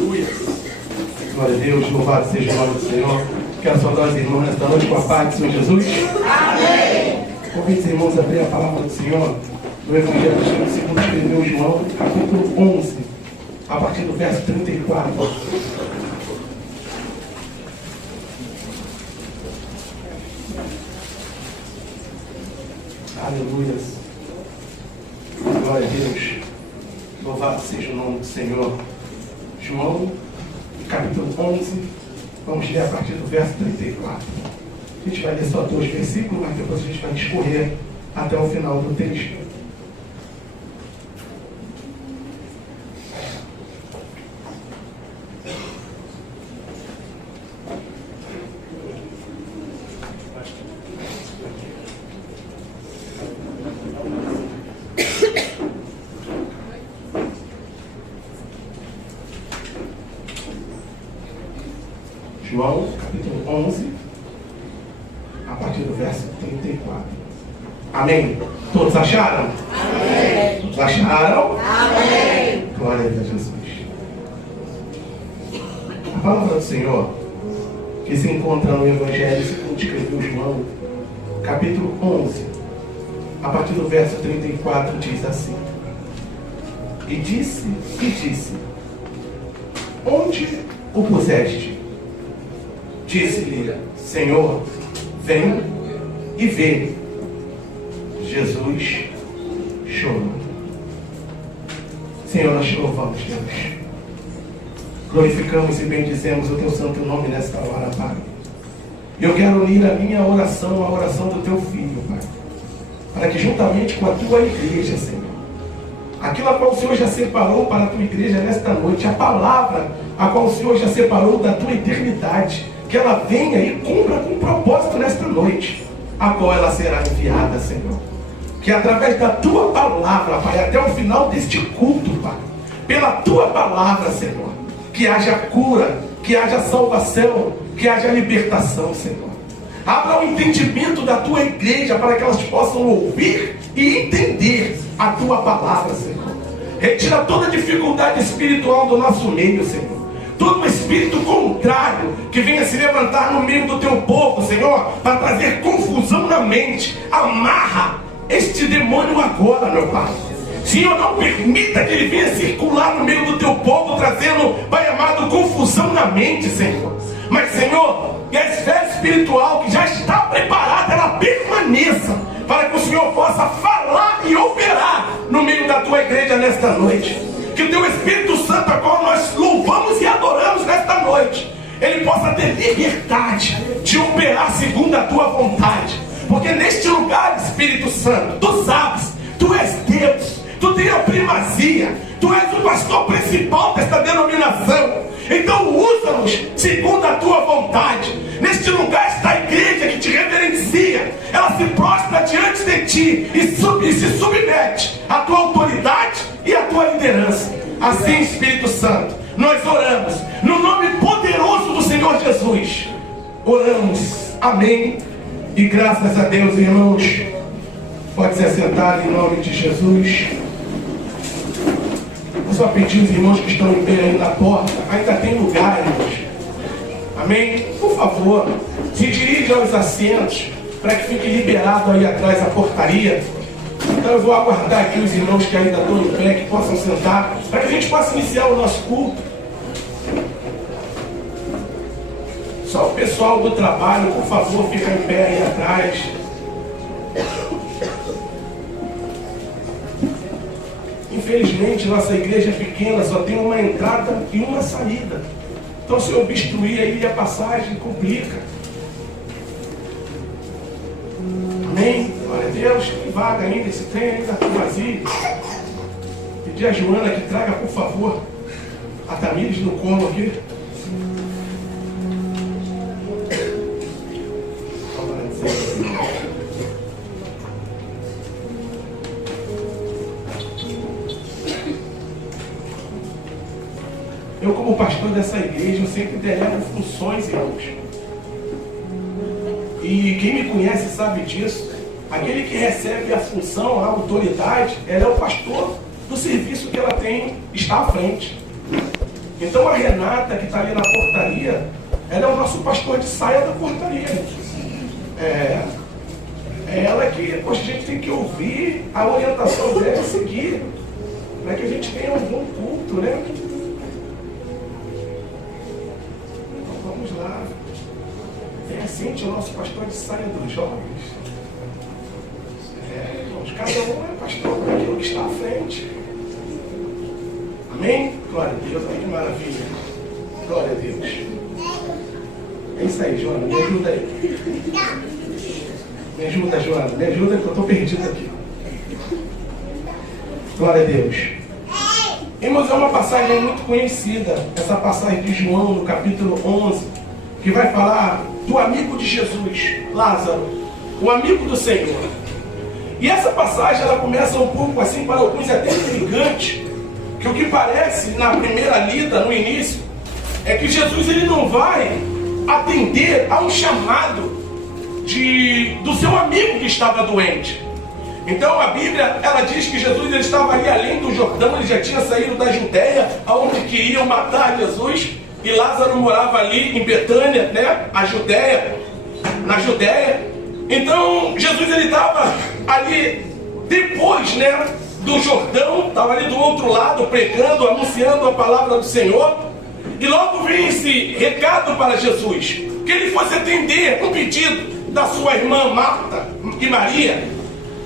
Aleluia. Glória a Deus, louvado seja o nome do Senhor. Quero saudar os irmãos nesta noite com a paz do Senhor Jesus. Amém. Convido os irmãos a abrir a palavra do Senhor no Evangelho segundo escreveu João, capítulo 11, a partir do verso 34. Aleluia. Glória a Deus. Louvado seja o nome do Senhor. João, capítulo 11, vamos ler a partir do verso 34. A gente vai ler só 2 versículos, mas depois a gente vai discorrer até o final do texto. João, capítulo 11, a partir do verso 34. Amém? Todos acharam? Amém. Todos acharam? Amém. Glória a Deus, Jesus. A palavra do Senhor, que se encontra no Evangelho segundo escreveu João, capítulo 11, a partir do verso 34, diz assim: E disse, onde o puseste? Disse-lhe, Senhor, vem e vê. Jesus chorou. Senhor, nós te louvamos, Deus. Glorificamos e bendizemos o teu santo nome nesta hora, Pai. Eu quero unir a minha oração à oração do teu filho, Pai, para que juntamente com a tua igreja, Senhor, aquilo a qual o Senhor já separou para a tua igreja nesta noite, a palavra a qual o Senhor já separou da tua eternidade, que ela venha e cumpra com propósito nesta noite, a qual ela será enviada, Senhor. Que através da tua palavra, Pai, até o final deste culto, Pai, pela tua palavra, Senhor, que haja cura, que haja salvação, que haja libertação, Senhor. Abra o entendimento da tua igreja para que elas possam ouvir e entender a tua palavra, Senhor. Retira toda dificuldade espiritual do nosso meio, Senhor. Todo espírito contrário que venha se levantar no meio do teu povo, Senhor, para trazer confusão na mente. Amarra este demônio agora, meu Pai. Senhor, não permita que ele venha circular no meio do teu povo, trazendo, Pai amado, confusão na mente, Senhor. Mas, Senhor, que a esfera espiritual que já está preparada, ela permaneça, para que o Senhor possa falar e operar no meio da tua igreja nesta noite. Que o teu Espírito Santo, a qual nós louvamos e adoramos nesta noite, ele possa ter liberdade de operar segundo a tua vontade. Porque neste lugar, Espírito Santo, tu sabes, tu és Deus, tu tens a primazia, tu és o pastor principal desta denominação. Então usa-nos segundo a tua vontade. Neste lugar está a igreja que te reverencia. Ela se prostra diante de ti e se submete à tua autoridade e à tua liderança. Assim, Espírito Santo, nós oramos no nome poderoso do Senhor Jesus. Oramos, amém. E graças a Deus, irmãos, pode se assentar em nome de Jesus. Eu só pedir os irmãos que estão em pé aí na porta, ainda tem lugar, irmãos. Amém? Por favor, se dirija aos assentos, para que fique liberado aí atrás a portaria. Então eu vou aguardar aqui os irmãos que ainda estão em pé, que possam sentar, para que a gente possa iniciar o nosso culto. Só o pessoal do trabalho, por favor, fica em pé aí atrás. Infelizmente, nossa igreja é pequena, só tem uma entrada e uma saída. Então, se eu obstruir aí a passagem, complica. Amém? Glória a Deus. Tem vaga ainda, esse trem ainda está vazio. Pedir a Joana que traga, por favor, a Tamires no colo aqui. Eu, como pastor dessa igreja, eu sempre delego funções, irmãos. E quem me conhece sabe disso. Aquele que recebe a função, a autoridade, ela é o pastor do serviço que ela tem, está à frente. Então a Renata, que está ali na portaria, ela é o nosso pastor de saia da portaria. É ela que, poxa, a gente tem que ouvir a orientação dela e seguir, para que a gente tenha um bom culto, né? Então vamos lá. É assim, o nosso pastor de saia dos jovens. Irmãos, cada um é pastor daquilo que está à frente. Amém? Glória a Deus, que maravilha. Glória a Deus. É isso aí, Joana, me ajuda aí. Me ajuda, Joana, me ajuda que eu estou perdido aqui. Glória a Deus. Irmãos, é uma passagem muito conhecida, essa passagem de João, no capítulo 11, que vai falar do amigo de Jesus, Lázaro, o amigo do Senhor. E essa passagem, ela começa um pouco assim, para alguns até intrigante, que o que parece, na primeira lida, no início, é que Jesus ele não vai atender a um chamado do seu amigo que estava doente. Então a Bíblia, ela diz que Jesus ele estava ali além do Jordão, ele já tinha saído da Judéia, aonde queriam matar Jesus, e Lázaro morava ali em Betânia, né, na Judéia. Então Jesus ele estava ali depois, né, do Jordão, estava ali do outro lado pregando, anunciando a palavra do Senhor, e logo vem esse recado para Jesus, que ele fosse atender um pedido da sua irmã Marta e Maria,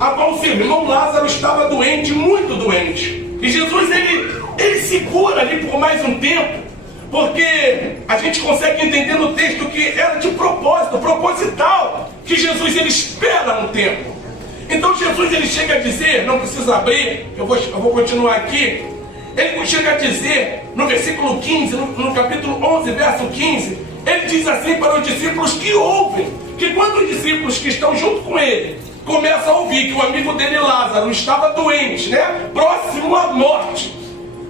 a qual seu irmão Lázaro estava doente, muito doente. E Jesus ele segura ali por mais um tempo, porque a gente consegue entender no texto que era de propósito, proposital, que Jesus ele espera um tempo. Então Jesus ele chega a dizer, não precisa abrir, eu vou continuar aqui, ele chega a dizer no versículo 15, no capítulo 11, verso 15, ele diz assim para os discípulos que ouvem, que quando os discípulos que estão junto com ele começam a ouvir que o amigo dele Lázaro estava doente, né, próximo à morte,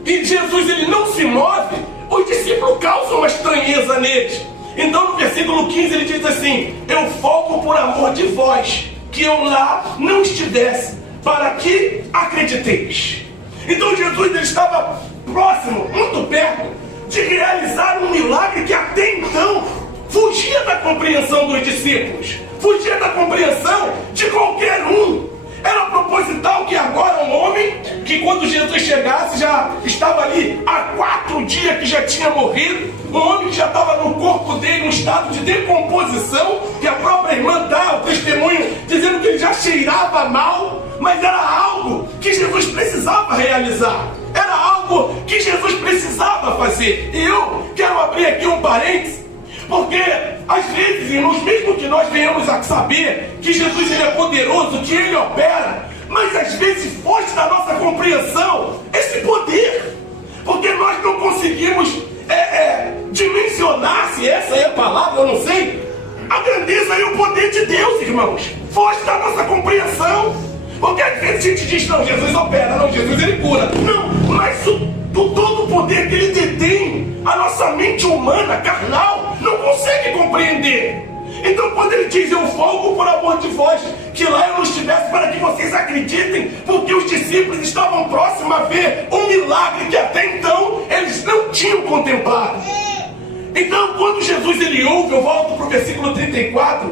e Jesus ele não se move, os discípulos causam uma estranheza neles. Então no versículo 15 ele diz assim: eu folgo por amor de vós, que eu lá não estivesse, para que acrediteis. Então Jesus ele estava próximo, muito perto, de realizar um milagre que até então fugia da compreensão dos discípulos, fugia da compreensão de qualquer um. Era proposital que agora um homem, que quando Jesus chegasse já estava ali há 4 dias que já tinha morrido, um homem que já estava no corpo dele, em estado de decomposição, que a própria irmã dá o testemunho dizendo que ele já cheirava mal, mas era algo que Jesus precisava realizar, era algo que Jesus precisava fazer. E eu quero abrir aqui um parênteses, porque às vezes, irmãos, mesmo que nós venhamos a saber que Jesus ele é poderoso, que ele opera, mas às vezes foge da nossa compreensão esse poder, porque nós não conseguimos dimensionar, se essa é a palavra, eu não sei, a grandeza e o poder de Deus, irmãos. Foge da nossa compreensão, porque às vezes a gente diz, não, Jesus opera, não, Jesus ele cura, não, mas todo o poder que ele detém, a nossa mente humana, carnal, não consegue compreender. Então quando ele diz, eu folgo por amor de vós, que lá eu não estivesse, para que vocês acreditem, porque os discípulos estavam próximos a ver um milagre que até então eles não tinham contemplado. Então quando Jesus ele ouve, eu volto para o versículo 34,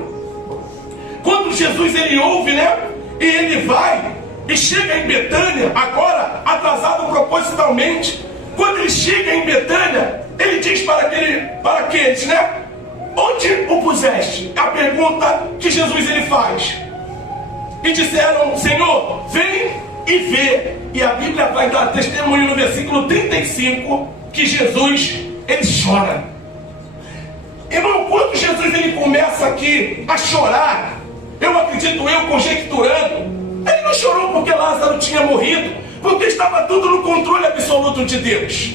quando Jesus ele ouve, né, e ele vai e chega em Betânia, agora atrasado propositalmente. Quando ele chega em Betânia, ele diz para aqueles, né, onde o puseste? A pergunta que Jesus ele faz. E disseram, Senhor, vem e vê. E a Bíblia vai dar testemunho no versículo 35 que Jesus ele chora. Irmão, quando Jesus ele começa aqui a chorar, eu acredito, eu conjecturando, ele não chorou porque Lázaro tinha morrido, porque estava tudo no controle absoluto de Deus.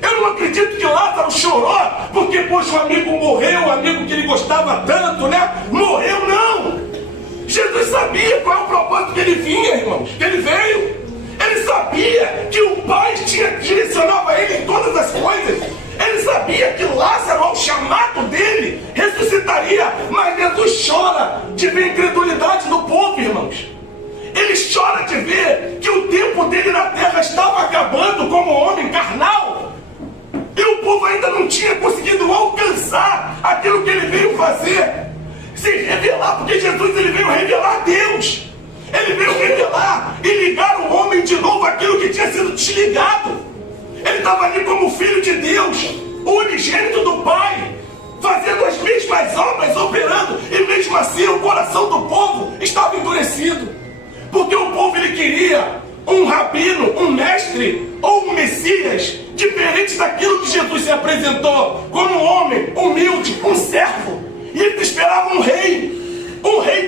Eu não acredito que Lázaro chorou porque, poxa, o amigo morreu, o amigo que ele gostava tanto, né? Morreu, não. Jesus sabia qual é o propósito que ele vinha, irmãos, que ele veio. Ele sabia que o Pai direcionava ele em todas as coisas. Ele sabia que Lázaro, ao chamado dele, ressuscitaria. Mas Jesus chora de ver a incredulidade do povo, irmãos. Ele chora de ver que o tempo dele na terra estava acabando como homem carnal. E ainda não tinha conseguido alcançar aquilo que ele veio fazer, se revelar, porque Jesus ele veio revelar Deus. Ele veio revelar e ligar o homem de novo aquilo que tinha sido desligado. Ele estava ali como filho de Deus, o unigênito do Pai, fazendo as mesmas obras, operando, e mesmo assim o coração do povo estava endurecido, porque o povo ele queria um rabino, um mestre ou um Messias diferente daquilo que Jesus se apresentou como um homem humilde, um servo, e eles esperavam um rei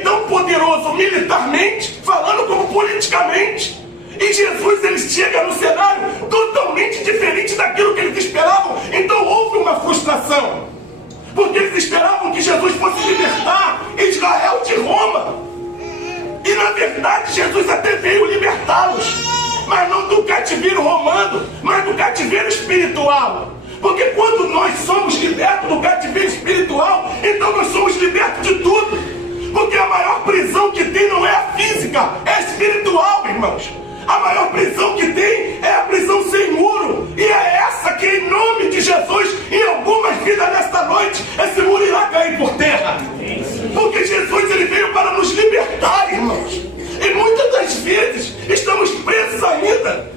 tão poderoso militarmente, falando como politicamente. E Jesus ele chega no cenário totalmente diferente daquilo que eles esperavam. Então houve uma frustração, porque eles esperavam que Jesus fosse libertar Israel de Roma. E na verdade Jesus até veio libertá-los, mas não do cativeiro romano, mas do cativeiro espiritual. Porque quando nós somos libertos do cativeiro espiritual, então nós somos libertos de tudo. Porque a maior prisão que tem não é a física, é a espiritual, irmãos. A maior prisão que tem é a prisão sem muro. E é essa que, em nome de Jesus, em algumas vidas nesta noite, esse muro irá cair por terra. Porque Jesus ele veio para nos libertar, irmãos. E muitas das vezes estamos presos ainda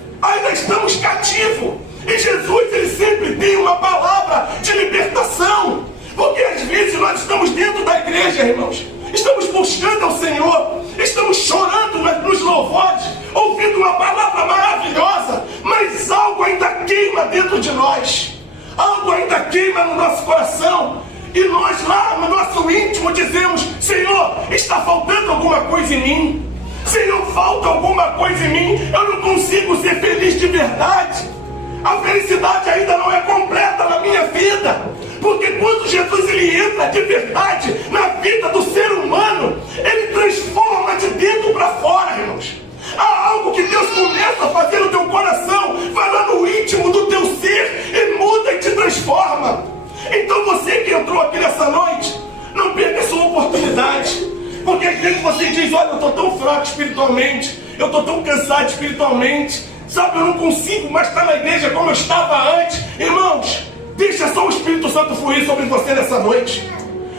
estamos cativos. E Jesus ele sempre tem uma palavra de libertação. Porque às vezes nós estamos dentro da igreja, irmãos, estamos buscando ao Senhor, estamos chorando nos louvores, ouvindo uma palavra maravilhosa, mas algo ainda queima dentro de nós, algo ainda queima no nosso coração, e nós lá no nosso íntimo dizemos: Senhor, está faltando alguma coisa em mim, Senhor, falta alguma coisa em mim, eu não consigo ser feliz de verdade, a felicidade ainda não é completa na minha vida. Porque quando Jesus ele entra de verdade na vida do ser humano, ele transforma de dentro para fora, irmãos. Há algo que Deus começa a fazer no teu coração, vai lá no íntimo do teu ser e muda e te transforma. Então você que entrou aqui nessa noite, não perca a sua oportunidade. Porque às vezes você diz: olha, eu estou tão fraco espiritualmente, eu estou tão cansado espiritualmente, sabe, eu não consigo mais estar na igreja como eu estava antes. Irmãos, deixa só o Espírito Santo fluir sobre você nessa noite.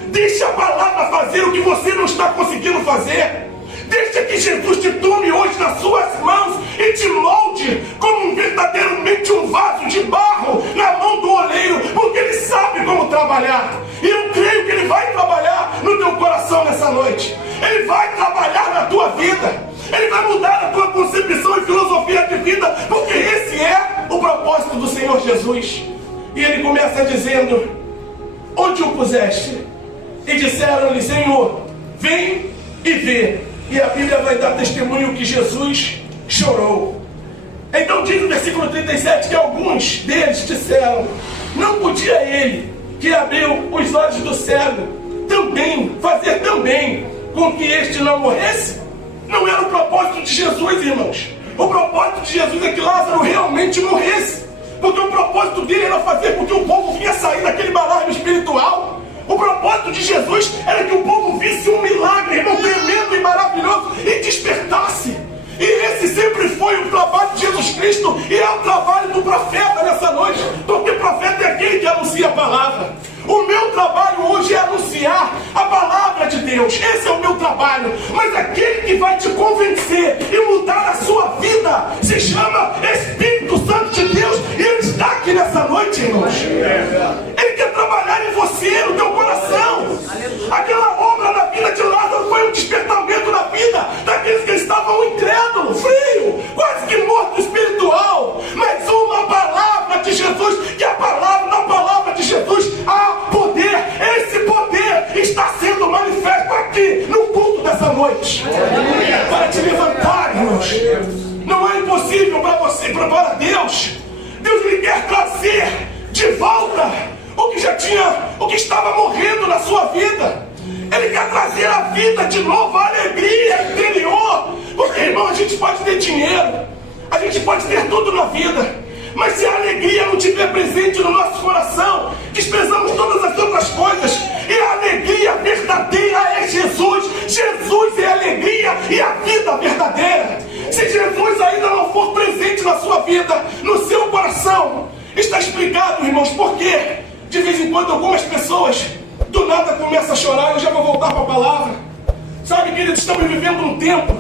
Deixa a palavra fazer o que você não está conseguindo fazer. Deixa que Jesus te tome hoje nas suas mãos e te molde como verdadeiramente um vaso de barro na mão do oleiro, porque Ele sabe como trabalhar. E eu creio que Ele vai trabalhar no teu coração nessa noite. Ele vai trabalhar na tua vida. Ele vai mudar a tua concepção e filosofia de vida, porque esse é o propósito do Senhor Jesus. E ele começa dizendo: onde o puseste? E disseram-lhe: Senhor, vem e vê. E a Bíblia vai dar testemunho que Jesus chorou. Então diz no versículo 37 que alguns deles disseram: não podia ele, que abriu os olhos do cego, também fazer também com que este não morresse? Não era o propósito de Jesus, irmãos. O propósito de Jesus é que Lázaro realmente morresse. Porque o propósito dele era fazer com que o povo vinha sair daquele marasmo espiritual. O propósito de Jesus era que o povo visse um milagre, irmão, tremendo e maravilhoso, e despertasse. E esse sempre foi o trabalho de Jesus Cristo, e é o trabalho do profeta nessa noite, porque o profeta é aquele que anuncia a palavra. O meu trabalho hoje é anunciar a palavra de Deus. Esse é o meu trabalho. Mas aquele que vai te convencer e mudar a sua vida se chama Espírito Santo de Deus. E Ele está aqui nessa noite, irmãos. Ele quer trabalhar em você, no teu coração. Aquela obra na vida de Lázaro foi um despertamento na vida daqueles que estavam incrédulos, frio, quase que morto espiritual. Mas uma palavra de Jesus, que a palavra, na palavra de Jesus há poder. Esse poder está sendo manifesto aqui no culto dessa noite, para te levantar, irmãos. Não é impossível para você, para Deus. Deus lhe quer trazer de volta o que estava morrendo na sua vida. Ele quer trazer a vida de novo, a alegria interior. Porque, irmão, a gente pode ter dinheiro, a gente pode ter tudo na vida, mas se a alegria não estiver presente no nosso coração, desprezamos todas as outras coisas. E a alegria verdadeira é Jesus. Jesus é a alegria e a vida verdadeira. Se Jesus ainda não for presente na sua vida, no seu coração, Está explicado, irmãos, por quê? De vez em quando algumas pessoas do nada começam a chorar. Eu já vou voltar para a palavra. Sabe, queridos, estamos vivendo um tempo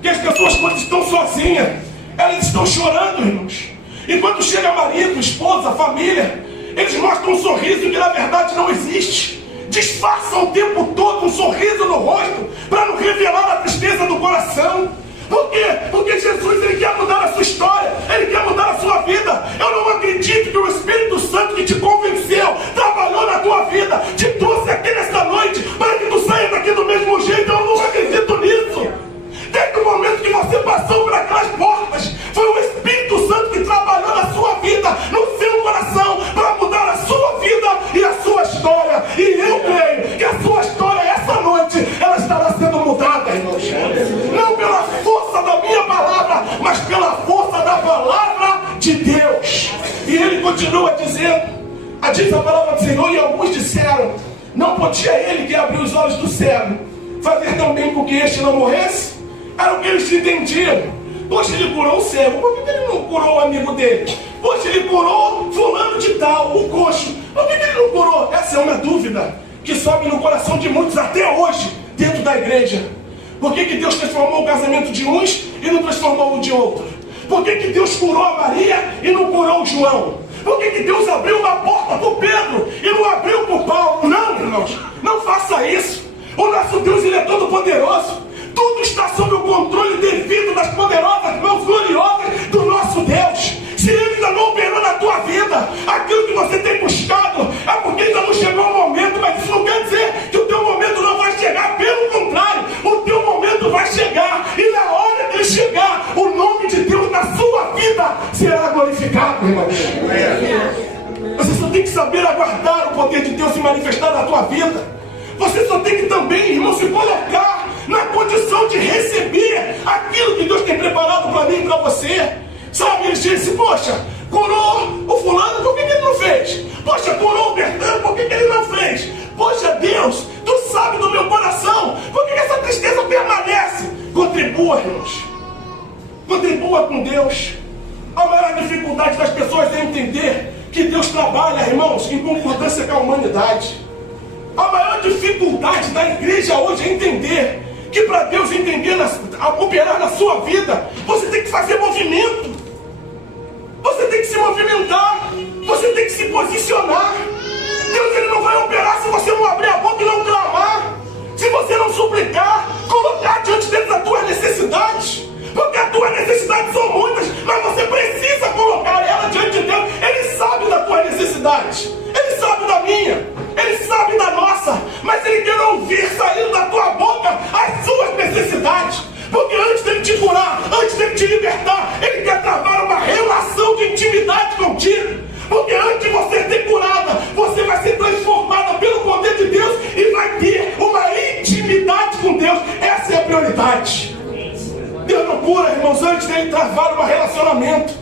que as pessoas, quando estão sozinhas, elas estão chorando, irmãos. E quando chega marido, esposa, família, eles mostram um sorriso que na verdade não existe. Disfarçam o tempo todo um sorriso no rosto para não revelar a tristeza do coração. Por quê? Porque Jesus, Ele quer mudar a sua história, Ele quer mudar a sua vida. Eu não acredito que o Espírito Santo que te convenceu, trabalhou na tua vida, te trouxe aqui nesta noite para que tu saia daqui do mesmo jeito. Eu não acredito nisso. Desde o momento que você passou por aquelas portas, foi o Espírito Santo que trabalhou na sua vida, no seu coração, para mudar a sua vida e a sua história. E eu creio que a sua história, essa noite, ela estará sendo mudada, irmãos. Não pela força da minha palavra, mas pela força da palavra de Deus. E ele continua dizendo, diz a palavra do Senhor, e alguns disseram, não podia ele que abriu os olhos do cego fazer também com que este não morresse? Era o que eles entendiam. Poxa, ele curou o cego, por que ele não curou o amigo dele? Poxa, ele curou fulano de tal, o coxo, por que ele não curou? Essa é uma dúvida que sobe no coração de muitos até hoje, dentro da igreja. Por que Deus transformou o casamento de uns e não transformou o de outro? Por que Deus curou a Maria e não curou o João? Por que Deus abriu uma porta para o Pedro e não abriu para o Paulo? Não, irmãos, não faça isso. O nosso Deus, Ele é todo poderoso. Tudo está sob o controle devido das poderosas mãos gloriosas do nosso Deus. Se Ele ainda não operou na tua vida aquilo que você tem buscado, é porque ainda não chegou o momento. Mas isso não quer dizer que o teu momento não vai chegar. Pelo contrário, o teu momento vai chegar. E na hora dele chegar, o nome de Deus na sua vida será glorificado, irmãos. Você só tem que saber aguardar o poder de Deus se manifestar na tua vida. Você só tem que também, irmão, se colocar na condição de receber aquilo que Deus tem preparado para mim e para você. Sabe, ele disse, poxa, curou o fulano, por que ele não fez? Poxa, curou o Bertano, por que ele não fez? Poxa, Deus, tu sabe do meu coração, por que essa tristeza permanece? Contribua, irmãos. Contribua com Deus. A maior dificuldade das pessoas é entender que Deus trabalha, irmãos, em concordância com a humanidade. A maior dificuldade da igreja hoje é entender que para Deus operar na sua vida, você tem que fazer movimento. Você tem que se movimentar. Você tem que se posicionar. Deus, Ele não vai operar se você não abrir a boca e não clamar. Se você não suplicar, colocar diante dele as tuas necessidades. Porque as tuas necessidades são muitas, mas você precisa colocar ela diante de Deus. Ele sabe da tua necessidade. Ele sabe da minha. Ele sabe da nossa, mas Ele quer ouvir saindo da tua boca as suas necessidades. Porque antes dele te curar, antes dele te libertar, Ele quer travar uma relação de intimidade contigo. Porque antes de você ser curada, você vai ser transformada pelo poder de Deus e vai ter uma intimidade com Deus. Essa é a prioridade. Deus não cura, irmãos, antes dele travar um relacionamento.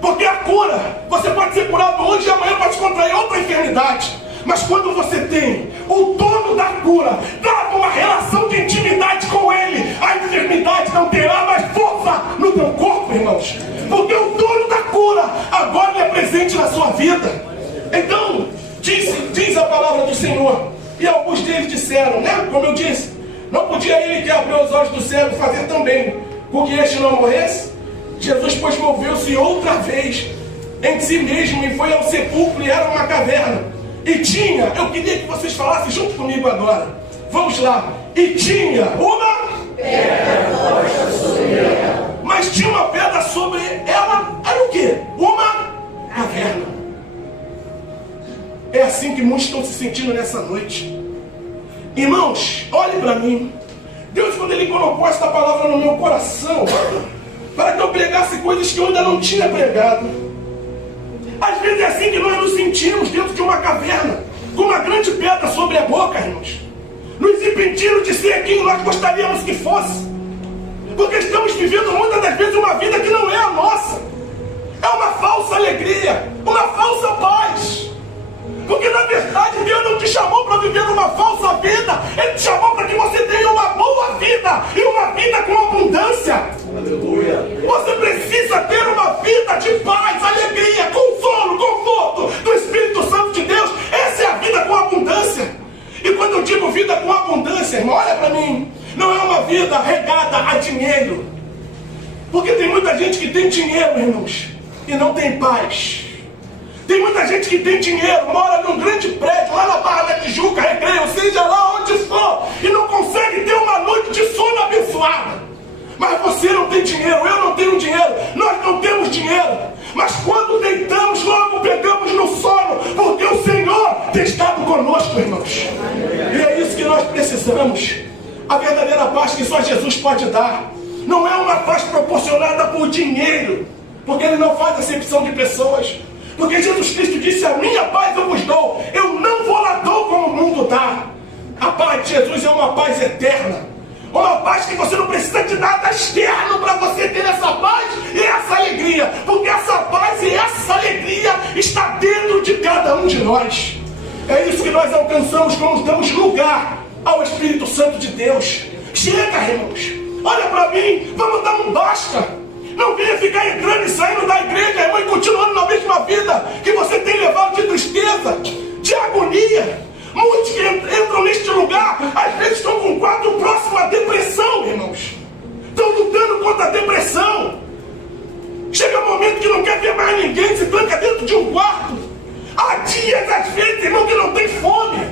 Porque a cura, você pode ser curado hoje e amanhã pode contrair outra enfermidade. Mas quando você tem o dono da cura, dá uma relação de intimidade com Ele, a enfermidade não terá mais força no teu corpo, irmãos. Porque o dono da cura agora Ele é presente na sua vida. Então, diz a palavra do Senhor. E alguns deles disseram, né? Como eu disse, não podia Ele que abriu os olhos do cego fazer também com que este não morresse? Jesus, pois, moveu-se outra vez em si mesmo e foi ao sepulcro, e era uma caverna. E tinha, eu queria que vocês falassem junto comigo agora. Vamos lá. E tinha uma pedra posta sobre ela. Mas tinha uma pedra sobre ela. Era o quê? Uma caverna. É assim que muitos estão se sentindo nessa noite. Irmãos, olhem para mim. Deus, quando Ele colocou esta palavra no meu coração, para que eu pregasse coisas que eu ainda não tinha pregado. Às vezes é assim que nós nos sentimos dentro de uma caverna, com uma grande pedra sobre a boca, irmãos, nos impedindo de ser quem nós gostaríamos que fosse, porque estamos vivendo muitas das vezes uma vida que não é a nossa. É uma falsa alegria, uma falsa paz, porque na verdade Deus não te chamou para viver uma falsa vida. Ele te chamou para que você tenha uma boa vida, e uma vida com abundância. Aleluia. Você precisa ter uma vida de paz, alegria, consolo, conforto. abundância, irmão, olha para mim. Não é uma vida regada a dinheiro. Porque tem muita gente que tem dinheiro, irmãos, e não tem paz. Tem muita gente que tem dinheiro, mora num grande prédio, lá na Barra da Tijuca, Recreio, seja lá onde for, e não consegue ter uma noite de sono abençoada. Mas você não tem dinheiro, eu não tenho dinheiro, nós não temos dinheiro. Mas quando deitamos, logo pegamos no sono, porque o Senhor tem estado conosco, irmãos. E é isso que nós precisamos. A verdadeira paz que só Jesus pode dar. Não é uma paz proporcionada por dinheiro, porque Ele não faz acepção de pessoas. Porque Jesus Cristo disse: a minha paz eu vos dou, eu não vou lá dou como o mundo dá. A paz de Jesus é uma paz eterna. Uma paz que você não precisa de nada externo para você ter essa paz e essa alegria. Porque essa paz e essa alegria está dentro de cada um de nós. É isso que nós alcançamos quando damos lugar ao Espírito Santo de Deus. Chega, irmãos. Olha para mim, vamos dar um basta. Não venha ficar entrando e saindo da igreja, irmão, e continuando na mesma vida que você tem levado de tristeza, de agonia. Muitos que entram neste lugar, às vezes estão com um quadro próximo à depressão, irmãos. Estão lutando contra a depressão. Chega um momento que não quer ver mais ninguém, se tranca dentro de um quarto. Há dias, às vezes, irmão, que não tem fome.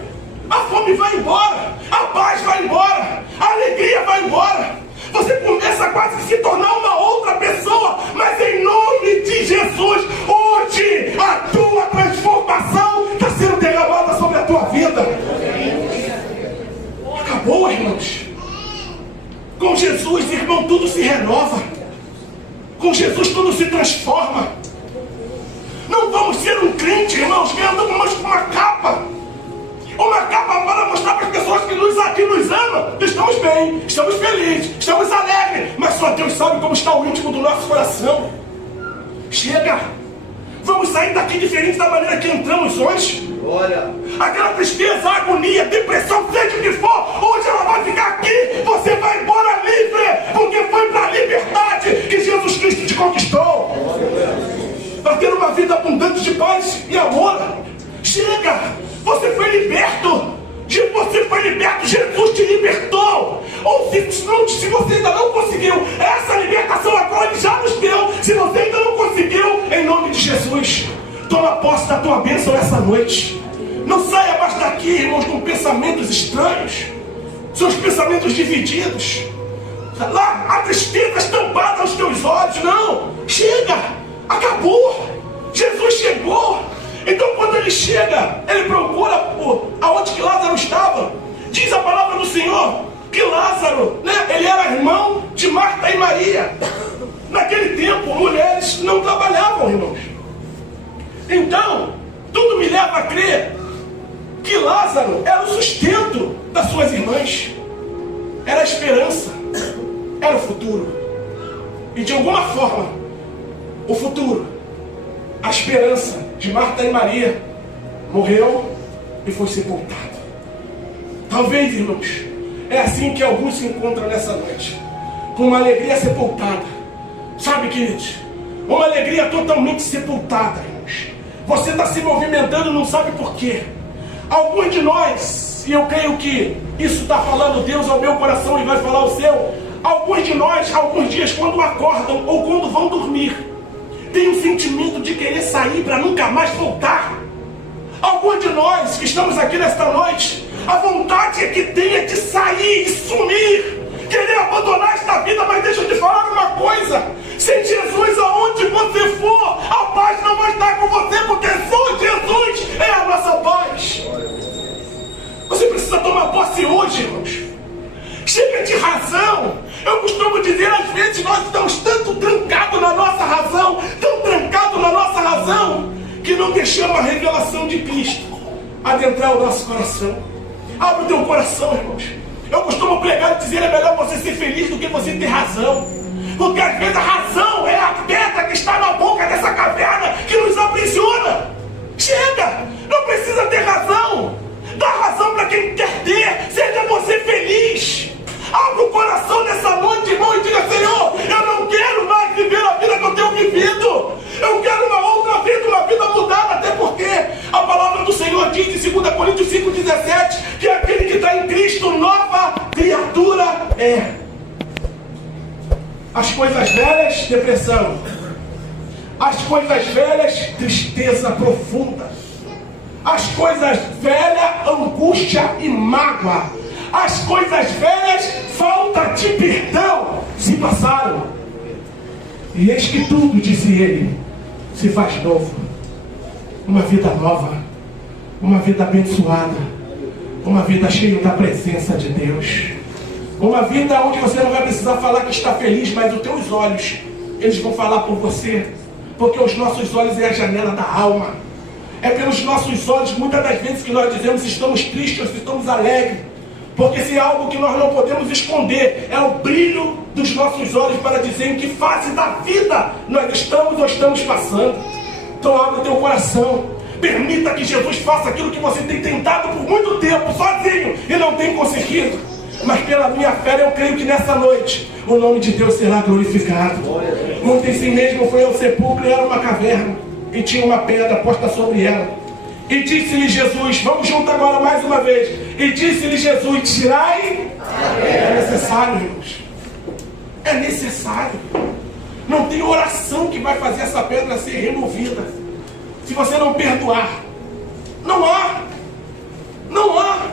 A fome vai embora, a paz vai embora, a alegria vai embora. Você começa quase que se tornar uma outra pessoa. Mas em nome de Jesus, hoje a tua transformação está sendo derramada sobre a tua vida. Acabou, irmãos. Com Jesus, irmão, tudo se renova. Com Jesus tudo se transforma. Não vamos ser um crente, irmãos, que andamos com uma capa. Uma capa para mostrar para as pessoas que nos amam. Estamos bem, estamos felizes, estamos alegres. Mas só Deus sabe como está o íntimo do nosso coração. Chega. Vamos sair daqui diferente da maneira que entramos hoje. Glória. Aquela tristeza, agonia, depressão, seja o que for, hoje ela vai ficar aqui. Você vai embora livre, porque foi para a liberdade que Jesus Cristo te conquistou. Para ter uma vida abundante de paz e amor. Chega. Você foi liberto. Você foi liberto. Jesus te libertou. Ou se você ainda não conseguiu essa libertação, agora Ele já nos deu. Se você ainda não conseguiu, em nome de Jesus, toma posse da tua bênção essa noite. Não saia mais daqui, irmãos, com pensamentos estranhos. Seus pensamentos divididos. Lá a tristeza estampada aos teus olhos. Não. Chega. Acabou. Jesus chegou. Então quando Ele chega, Ele procura aonde que Lázaro estava. Diz a palavra do Senhor que Lázaro, ele era irmão de Marta e Maria. Naquele tempo, mulheres não trabalhavam, irmãos. Então, tudo me leva a crer que Lázaro era o sustento das suas irmãs. Era a esperança. Era o futuro. E de alguma forma, o futuro, a esperança de Marta e Maria morreu e foi sepultado. Talvez, irmãos, é assim que alguns se encontram nessa noite, com uma alegria sepultada. Sabe, queridos, uma alegria totalmente sepultada, irmãos. Você está se movimentando e não sabe por quê. Alguns de nós, e eu creio que isso está falando Deus ao meu coração e vai falar o seu. Alguns de nós, alguns dias, quando acordam ou quando vão dormir, tem um sentimento de querer sair para nunca mais voltar. Alguns de nós que estamos aqui nesta noite, a vontade é que tenha de sair e sumir, querer abandonar esta vida. Mas deixa eu te falar uma coisa: sem Jesus, aonde você for, a paz não vai estar com você, porque só Jesus é a nossa paz. Você precisa tomar posse hoje, irmãos. Chega de razão. Eu costumo dizer, às vezes nós estamos tanto trancados na nossa razão, tão trancados na nossa razão, que não deixamos a revelação de Cristo adentrar o nosso coração. Abre o teu coração, irmãos. Eu costumo pregar e dizer, é melhor você ser feliz do que você ter razão. Porque às vezes a razão é a pedra que está na boca dessa caverna que nos aprisiona. Chega! Não precisa ter razão. Dá razão para quem quer ter. Seja você feliz. Abra o coração nessa noite, irmão, e diga: Senhor, eu não quero mais viver a vida que eu tenho vivido. Eu quero uma outra vida, uma vida mudada. Até porque a palavra do Senhor diz em 2 Coríntios 5,17 que aquele que está em Cristo, nova As coisas velhas, depressão. As coisas velhas, tristeza profunda. As coisas velhas, angústia e mágoa. As coisas velhas, falta de perdão, se passaram. E eis que tudo, disse ele, se faz novo. Uma vida nova, uma vida abençoada, uma vida cheia da presença de Deus. Uma vida onde você não vai precisar falar que está feliz, mas os teus olhos, eles vão falar por você. Porque os nossos olhos é a janela da alma. É pelos nossos olhos, muitas das vezes, que nós dizemos estamos tristes ou estamos alegres. Porque se é algo que nós não podemos esconder, é o brilho dos nossos olhos para dizer em que fase da vida nós estamos ou estamos passando. Então abre o teu coração. Permita que Jesus faça aquilo que você tem tentado por muito tempo, sozinho, e não tem conseguido. Mas pela minha fé eu creio que nessa noite o nome de Deus será glorificado. Ontem si mesmo foi ao sepulcro e era uma caverna, e tinha uma pedra posta sobre ela. E disse-lhe Jesus, vamos juntos agora mais uma vez. E disse-lhe Jesus, tirai. É necessário, irmãos. É necessário. Não tem oração que vai fazer essa pedra ser removida. Se você não perdoar, não há. Não há.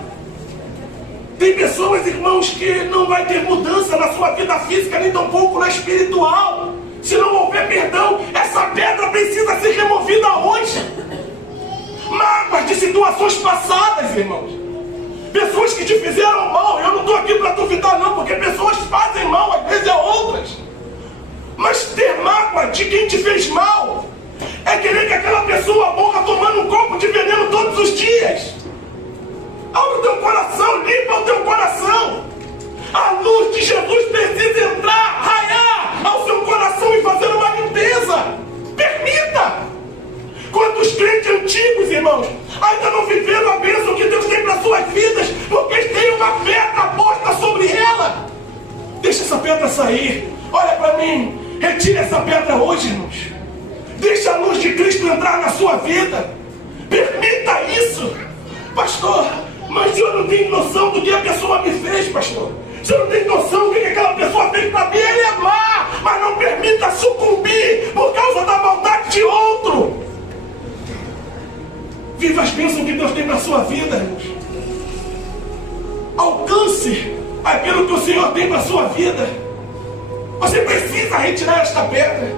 Tem pessoas, irmãos, que não vai ter mudança na sua vida física, nem tampouco na espiritual. Se não houver perdão, essa pedra precisa ser removida hoje. Mágoas de situações passadas, irmãos. Pessoas que te fizeram mal. Eu não estou aqui para duvidar não, porque pessoas fazem mal às vezes a outras. Mas ter mágoa de quem te fez mal é querer que aquela pessoa morra tomando um copo de veneno todos os dias. Abre o teu coração, limpa o teu coração. A luz de Jesus precisa entrar, raiar ao seu coração e fazer uma limpeza. Permita. Quantos crentes antigos, irmãos, ainda não viveram a bênção que Deus tem para suas vidas, porque tem uma pedra posta sobre ela. Deixa essa pedra sair. Olha para mim. Retire essa pedra hoje, irmãos. Deixa a luz de Cristo entrar na sua vida. Permita isso. Pastor, mas eu não tenho noção do que a pessoa me fez, pastor. Você não tem noção do que aquela pessoa fez para mim. Ele é má, mas não permita sucumbir por causa da maldade de outro. Viva as bênçãos que Deus tem na sua vida, irmãos. Alcance aquilo que o Senhor tem para a sua vida. Você precisa retirar esta pedra.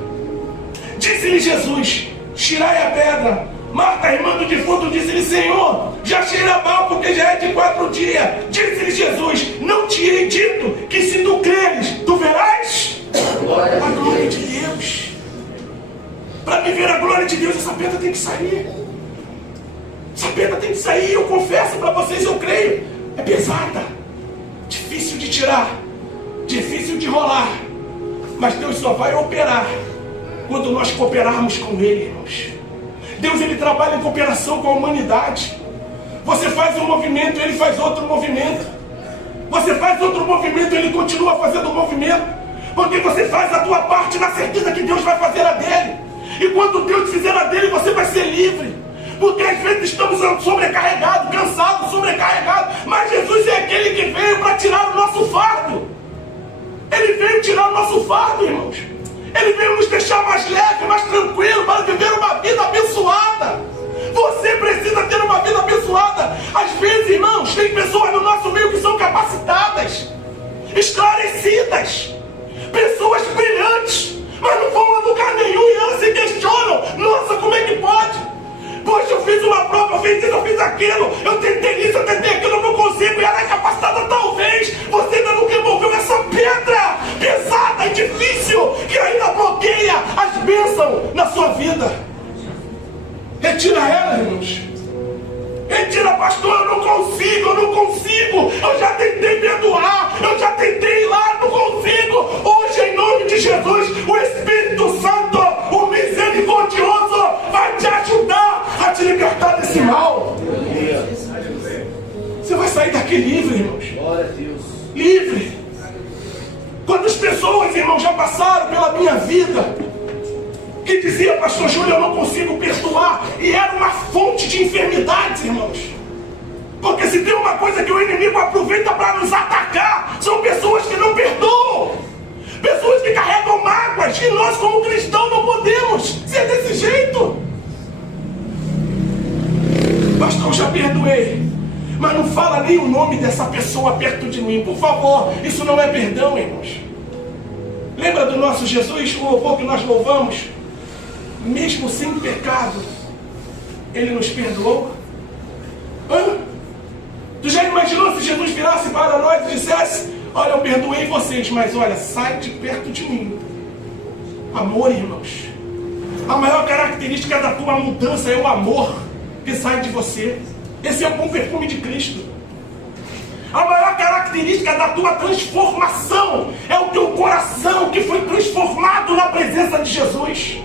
Disse-lhe Jesus, tirai a pedra. Marta, irmã do defunto, disse-lhe, Senhor, já cheira mal, porque já é de 4 dias. Disse-lhe Jesus, não te hei dito que se tu creres, tu verás a glória de Deus. Para me ver a glória de Deus, essa pedra tem que sair. Essa pedra tem que sair, eu confesso para vocês, eu creio. É pesada, difícil de tirar, difícil de rolar. Mas Deus só vai operar quando nós cooperarmos com Ele, irmãos. Deus, Ele trabalha em cooperação com a humanidade. Você faz um movimento, Ele faz outro movimento. Você faz outro movimento, Ele continua fazendo o movimento. Porque você faz a tua parte na certeza que Deus vai fazer a dele. E quando Deus fizer a dele, você vai ser livre. Porque às vezes estamos sobrecarregados, cansados, sobrecarregados. Mas Jesus é aquele que veio para tirar o nosso fardo. Ele veio tirar o nosso fardo, irmãos. Ele veio nos deixar mais leve, mais tranquilo, para viver uma vida abençoada. Você precisa ter uma vida abençoada. Às vezes, irmãos, tem pessoas no nosso meio que são capacitadas, esclarecidas, pessoas brilhantes, mas não vão a lugar nenhum e elas se questionam. Nossa, como é que pode? Poxa, eu fiz uma prova, eu fiz isso, eu fiz aquilo, eu tentei isso, eu tentei aquilo, eu não consigo. E ela é capacitada, talvez. Você ainda não removeu essa pedra pesada e difícil que ainda bloqueia as bênçãos na sua vida. Retira ela, irmãos. Retira, pastor, eu não consigo. Eu já tentei perdoar, eu já tentei ir lá, não consigo. Hoje, em nome de Jesus, o Espírito Santo, o misericordioso, vai te ajudar a te libertar desse mal. Você vai sair daqui livre, irmãos. Glória a Deus. Livre. Quantas pessoas, irmãos, já passaram pela minha vida que dizia, pastor Júlio, eu não consigo perdoar, e era uma fonte de enfermidades, irmãos. Porque se tem uma coisa que o inimigo aproveita para nos atacar, são pessoas que não perdoam, pessoas que carregam mágoas, e nós como cristãos não podemos ser desse jeito. Pastor, eu já perdoei, mas não fala nem o nome dessa pessoa perto de mim, por favor. Isso não é perdão, irmãos. Lembra do nosso Jesus, o louvor que nós louvamos? Mesmo sem pecado, Ele nos perdoou. Tu já imaginou se Jesus virasse para nós e dissesse: olha, eu perdoei vocês, mas olha, sai de perto de mim. Amor, irmãos. A maior característica da tua mudança é o amor que sai de você. Esse é o bom perfume de Cristo. A maior característica da tua transformação é o teu coração que foi transformado na presença de Jesus.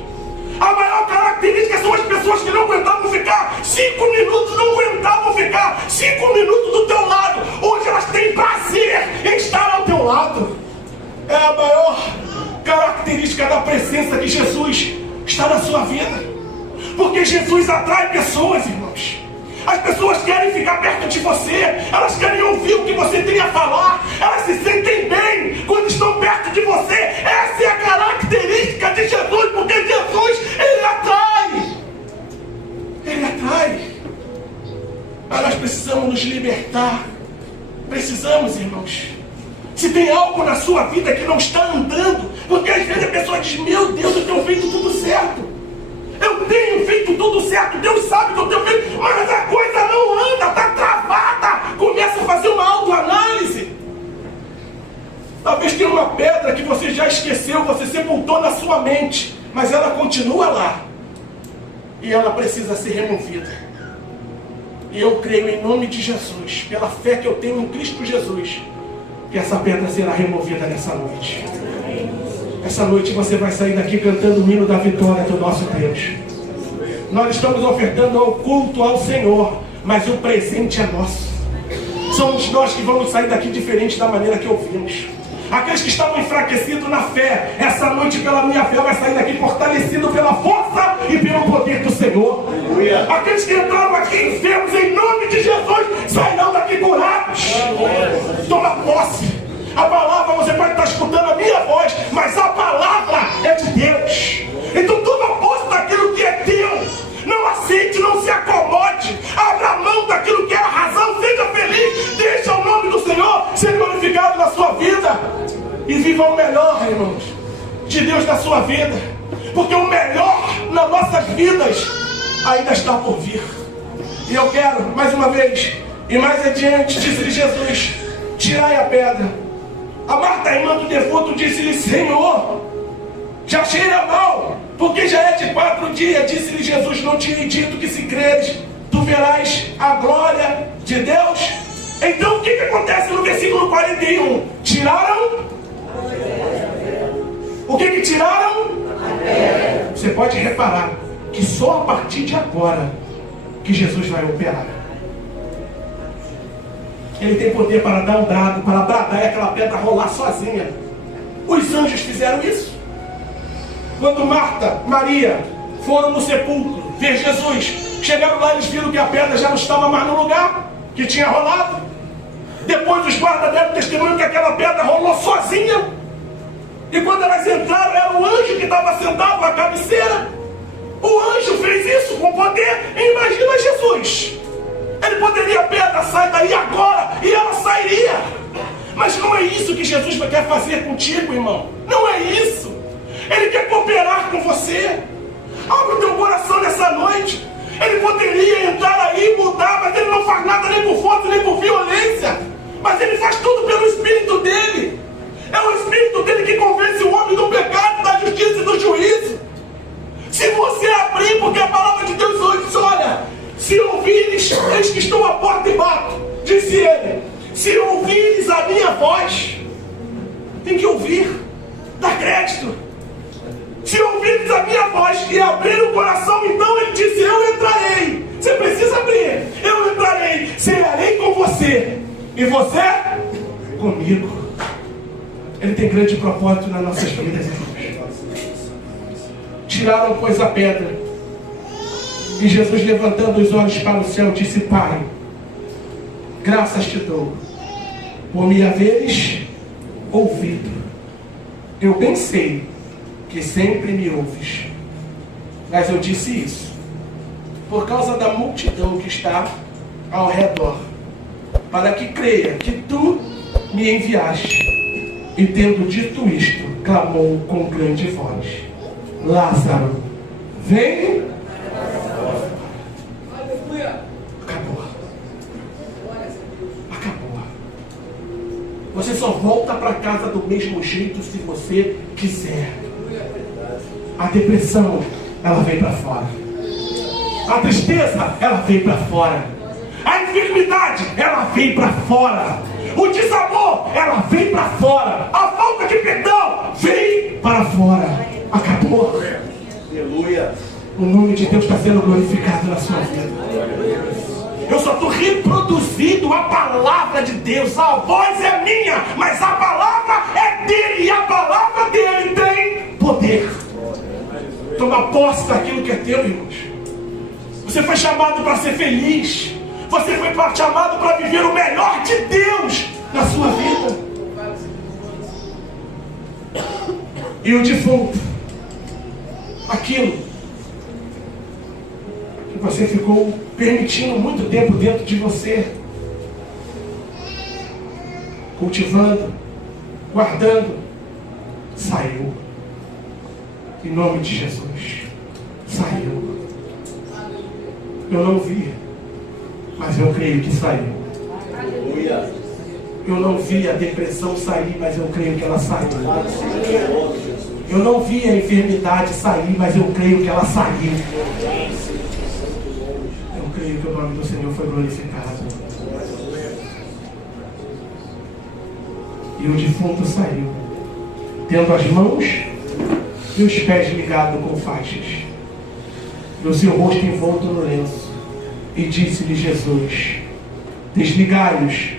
A maior característica são as pessoas que não aguentavam ficar 5 minutos, não aguentavam ficar 5 minutos do teu lado. Hoje elas têm prazer em estar ao teu lado. É a maior característica da presença de Jesus está na sua vida. Porque Jesus atrai pessoas, irmãos. As pessoas querem ficar perto de você, elas querem ouvir o que você tem a falar, elas se sentem bem quando estão perto de você. Essa é a característica de Jesus, porque Jesus, Ele atrai. Ele atrai. Mas nós precisamos nos libertar. Precisamos, irmãos. Se tem algo na sua vida que não está andando, porque às vezes a pessoa diz: meu Deus, eu tenho feito tudo certo. Eu tenho feito tudo certo, Deus sabe que eu tenho feito, mas a coisa não anda, está travada. Começa a fazer uma autoanálise. Talvez tenha uma pedra que você já esqueceu, você sepultou na sua mente, mas ela continua lá. E ela precisa ser removida. E eu creio em nome de Jesus, pela fé que eu tenho em Cristo Jesus, que essa pedra será removida nessa noite. Essa noite você vai sair daqui cantando o hino da vitória do nosso Deus. Nós estamos ofertando ao culto ao Senhor, mas o presente é nosso. Somos nós que vamos sair daqui diferente da maneira que ouvimos. Aqueles que estavam enfraquecidos na fé, essa noite pela minha fé vai sair daqui fortalecido pela força e pelo poder do Senhor. Aqueles que entraram aqui enfermos, em nome de Jesus, sairão daqui curados. Toma posse. A palavra, você pode estar escutando a minha voz, mas a palavra é de Deus. Então toma posse daquilo que é teu. Não aceite, não se acomode. Abra mão daquilo que é a razão. Seja feliz. Deixa o nome do Senhor ser glorificado na sua vida. E viva o melhor, irmãos, de Deus na sua vida. Porque o melhor nas nossas vidas ainda está por vir. E eu quero, mais uma vez, e mais adiante, disse-lhe Jesus: tirai a pedra. A Marta, irmã do defunto, disse-lhe: Senhor, já cheira mal, porque já é de 4 dias. Disse-lhe Jesus: não te hei dito que se creres, tu verás a glória de Deus? Então o que acontece no versículo 41? Tiraram? O que tiraram? Você pode reparar que só a partir de agora que Jesus vai operar. Ele tem poder para dar um dado, para bradar e aquela pedra rolar sozinha. Os anjos fizeram isso. Quando Marta, Maria foram no sepulcro ver Jesus, chegaram lá e eles viram que a pedra já não estava mais no lugar, que tinha rolado. Depois os guardas deram testemunho que aquela pedra rolou sozinha. E quando elas entraram, era o anjo que estava sentado à cabeceira. O anjo fez isso com poder. E imagina Jesus. Ele poderia: pedra, sai daí agora, e ela sairia. Mas não é isso que Jesus quer fazer contigo, irmão. Não é isso. Ele quer cooperar com você. Abre o teu coração nessa noite. Ele poderia entrar aí e mudar, mas Ele não faz nada nem por força, nem por violência. Mas Ele faz tudo pelo Espírito dEle. É o Espírito dEle que convence o homem do pecado, da justiça e do juízo. Se você abrir, porque a palavra de Deus hoje diz: olha, se ouvires, eis que estou à porta e bato, disse Ele. Se ouvires a minha voz, tem que ouvir, dá crédito. Se ouvires a minha voz e abrir o coração, então Ele disse: eu entrarei. Você precisa abrir. Eu entrarei, cearei com você, e você comigo. Ele tem grande propósito nas nossas vidas, irmãos. Tiraram, pois, a pedra. E Jesus, levantando os olhos para o céu, disse: Pai, graças te dou, por me haveres ouvido. Eu bem sei que sempre me ouves, mas eu disse isso por causa da multidão que está ao redor, para que creia que tu me enviaste. E tendo dito isto, clamou com grande voz: Lázaro, vem. Acabou. Acabou. Você só volta para casa do mesmo jeito se você quiser. A depressão, ela vem para fora. A tristeza, ela vem para fora. A enfermidade, ela vem para fora. O desamor, ela vem para fora. A falta de perdão, vem para fora. Acabou. Aleluia. O nome de Deus está sendo glorificado na sua vida. Eu só estou reproduzindo a palavra de Deus. A voz é minha, mas a palavra é dele. E a palavra dele tem poder. Toma posse daquilo que é teu, irmãos. Você foi chamado para ser feliz. Você foi chamado para viver o melhor de Deus na sua vida. E o defunto, aquilo que você ficou permitindo muito tempo dentro de você, cultivando, guardando, saiu. Em nome de Jesus, saiu. Eu não vi, mas eu creio que saiu. Aleluia. Eu não vi a depressão sair, mas eu creio que ela saiu. Eu não vi a enfermidade sair, mas eu creio que ela saiu. Eu creio que o nome do Senhor foi glorificado. E o defunto saiu, tendo as mãos e os pés ligados com faixas, e o seu rosto envolto no lenço. E disse-lhe Jesus: desligai-os,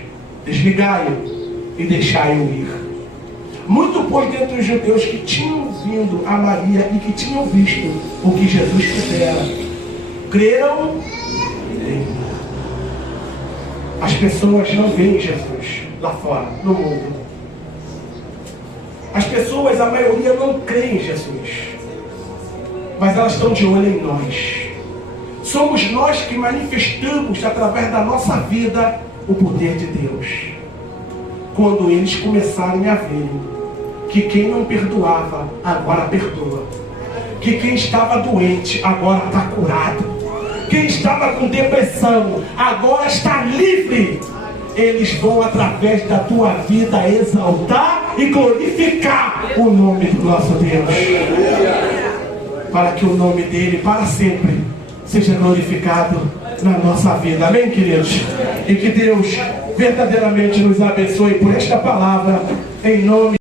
desligai-o e deixai-o ir. Muito, pois, dentre os judeus que tinham vindo a Maria e que tinham visto o que Jesus fizera, creram nele. As pessoas não veem Jesus lá fora, no mundo. As pessoas, a maioria, não creem em Jesus, mas elas estão de olho em nós. Somos nós que manifestamos através da nossa vida o poder de Deus. Quando eles começarem a ver que quem não perdoava, agora perdoa. Que quem estava doente, agora está curado. Quem estava com depressão, agora está livre. Eles vão, através da tua vida, exaltar e glorificar o nome do nosso Deus. Para que o nome dele, para sempre, seja glorificado na nossa vida. Amém, queridos? E que Deus verdadeiramente nos abençoe por esta palavra, em nome